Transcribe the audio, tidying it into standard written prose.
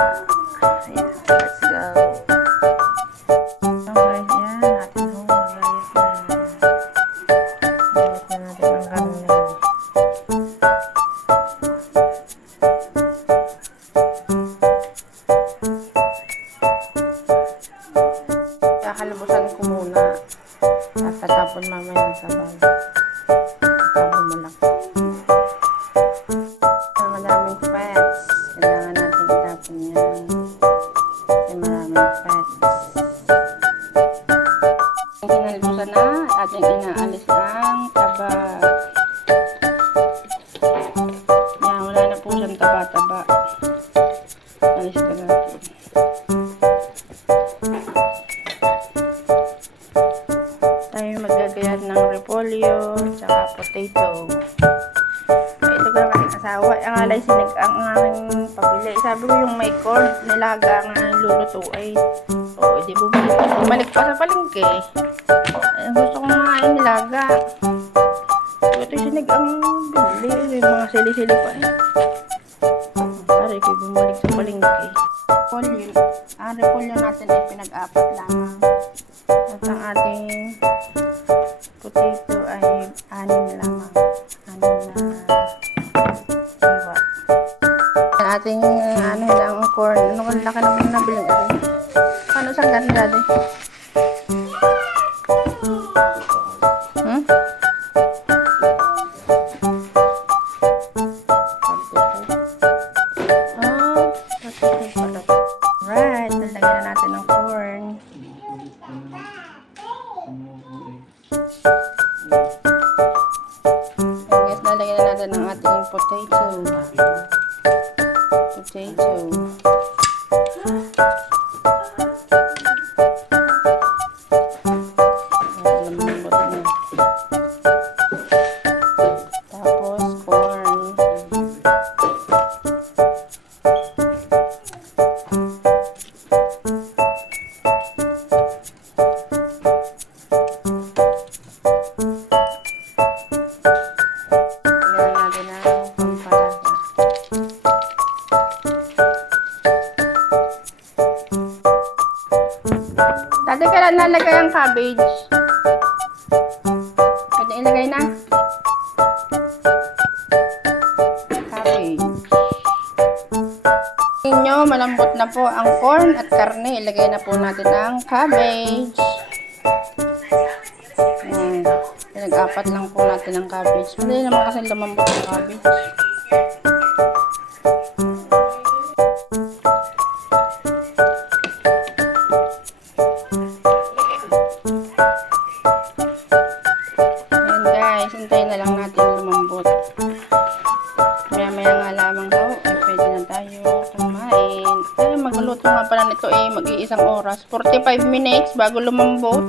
Ayan, let's go. So guys, yan. Natin ho. Nagayat na. Nagayat na natin ang karne. Kakalabusan ko muna. At tatapon mamaya sa bag. Tatapon mo lang. Maraming fats. Kailangan natin itapon yan. Kasi maraming fats. Kinalibusan na. Ating inaalis ang taba. Yan, wala na po siyang taba-taba. Alis ka natin. Tayo maggagayat ng repolyo tsaka potato. Ay, ito ba naman ang asawa? Ang alay sinig ang aking pabili. Sabi ko yung may corn nilaga ang luluto ay di bumalik pa sa palengke. Ay, gusto ko nga ay nilaga. Ito sinig ang binili. Yung mga sili-sili pa eh. Pare ko bumalik sa palengke. Ang repolyo natin ay pinag-apat lamang. At ang ating potato ay 6 lamang. 6 na iwa. Ang ating ano lang corn. Ano kung laki naman nabiling rin. Paano saan ganda din? Right, nalagyan na natin ng corn. Guys, nalagyan na natin ng ating potato. Lambot na. Tapos corn. Dati ka lang nalagay ang cabbage. Pwede ilagay na. Cabbage. Tingnan nyo, malambot na po ang corn at karne. Ilagay na po natin ang cabbage. Pinag-apat lang po natin ang cabbage. Hindi naman kasi lumambot ang cabbage. Hintayin na lang natin lumambot. Maya-maya nga lamang daw, ay pwede na tayo kumain. Ay, magluluto nga pala nito mag-iisang oras. 45 minutes bago lumambot.